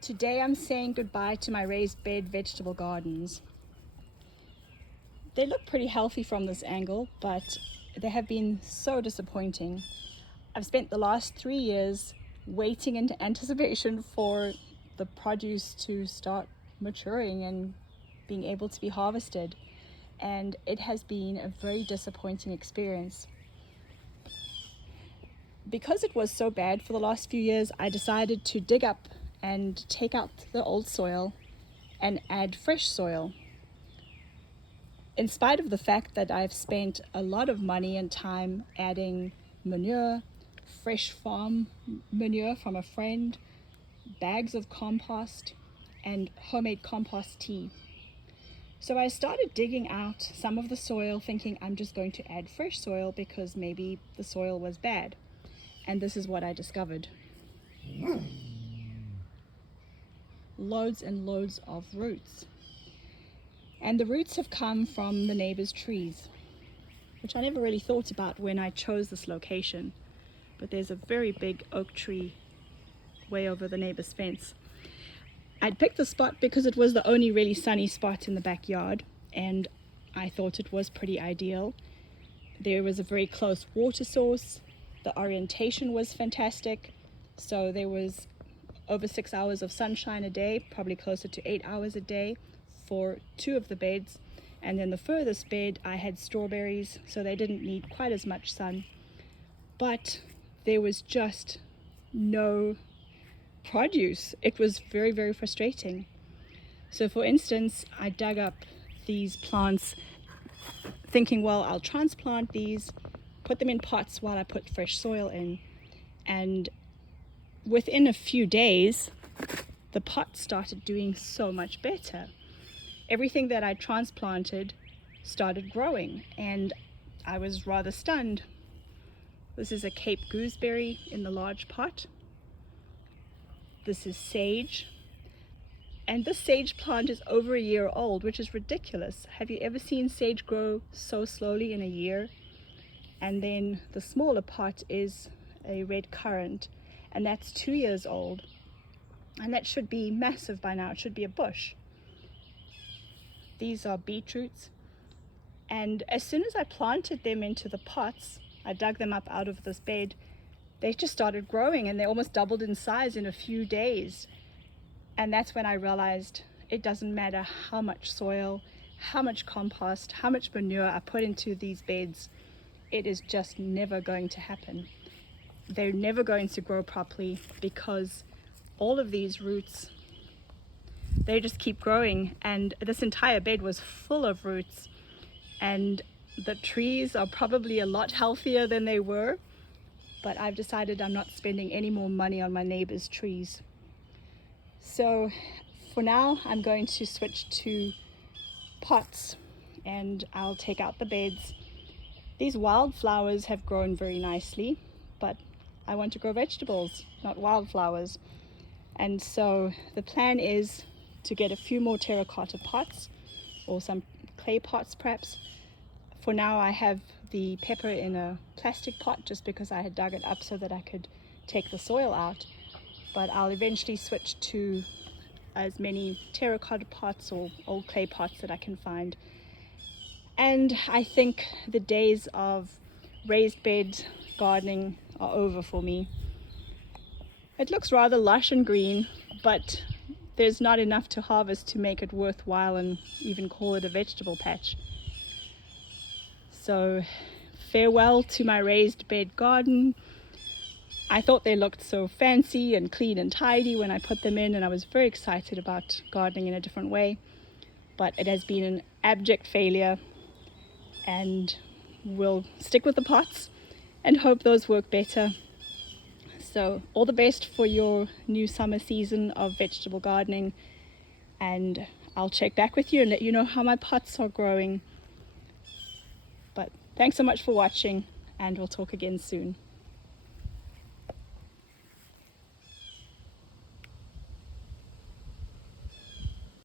Today I'm saying goodbye to my raised bed vegetable gardens. They look pretty healthy from this angle, but they have been so disappointing. I've spent the last 3 years waiting in anticipation for the produce to start maturing and being able to be harvested, and it has been a very disappointing experience. Because it was so bad for the last few years, I decided to dig up and take out the old soil and add fresh soil. In spite of the fact that I've spent a lot of money and time adding manure, fresh farm manure from a friend, bags of compost, and homemade compost tea. So I started digging out some of the soil, thinking I'm just going to add fresh soil because maybe the soil was bad. And this is what I discovered. Loads and loads of roots. And the roots have come from the neighbor's trees, which I never really thought about when I chose this location. But there's a very big oak tree way over the neighbor's fence. I'd picked the spot because it was the only really sunny spot in the backyard, and I thought it was pretty ideal. There was a very close water source. The orientation was fantastic. So there was over 6 hours of sunshine a day, probably closer to 8 hours a day for 2 of the beds. And then the furthest bed, I had strawberries, so they didn't need quite as much sun. But there was just no produce. It was very, very frustrating. So for instance, I dug up these plants thinking, well, I'll transplant these, put them in pots while I put fresh soil in. And within a few days, the pot started doing so much better. Everything that I transplanted started growing, and I was rather stunned. This is a Cape gooseberry in the large pot. This is sage. And this sage plant is over a year old, which is ridiculous. Have you ever seen sage grow so slowly in a year? And then the smaller pot is a red currant, and that's 2 years old. And that should be massive by now. It should be a bush. These are beetroots. And as soon as I planted them into the pots, I dug them up out of this bed, they just started growing, and they almost doubled in size in a few days. And that's when I realized it doesn't matter how much soil, how much compost, how much manure I put into these beds, it is just never going to happen. They're never going to grow properly because all of these roots, they just keep growing, and this entire bed was full of roots, and the trees are probably a lot healthier than they were, but I've decided I'm not spending any more money on my neighbor's trees. So for now, I'm going to switch to pots, and I'll take out the beds. These wildflowers have grown very nicely, but I want to grow vegetables, not wildflowers. And so the plan is to get a few more terracotta pots, or some clay pots perhaps. For now, I have the pepper in a plastic pot just because I had dug it up so that I could take the soil out. But I'll eventually switch to as many terracotta pots or old clay pots that I can find. And I think the days of raised bed gardening are over for me. It looks rather lush and green, but there's not enough to harvest to make it worthwhile and even call it a vegetable patch. So farewell to my raised bed garden. I thought they looked so fancy and clean and tidy when I put them in, and I was very excited about gardening in a different way. But it has been an abject failure, and we'll stick with the pots and hope those work better. So all the best for your new summer season of vegetable gardening, and I'll check back with you and let you know how my pots are growing. But thanks so much for watching, and we'll talk again soon.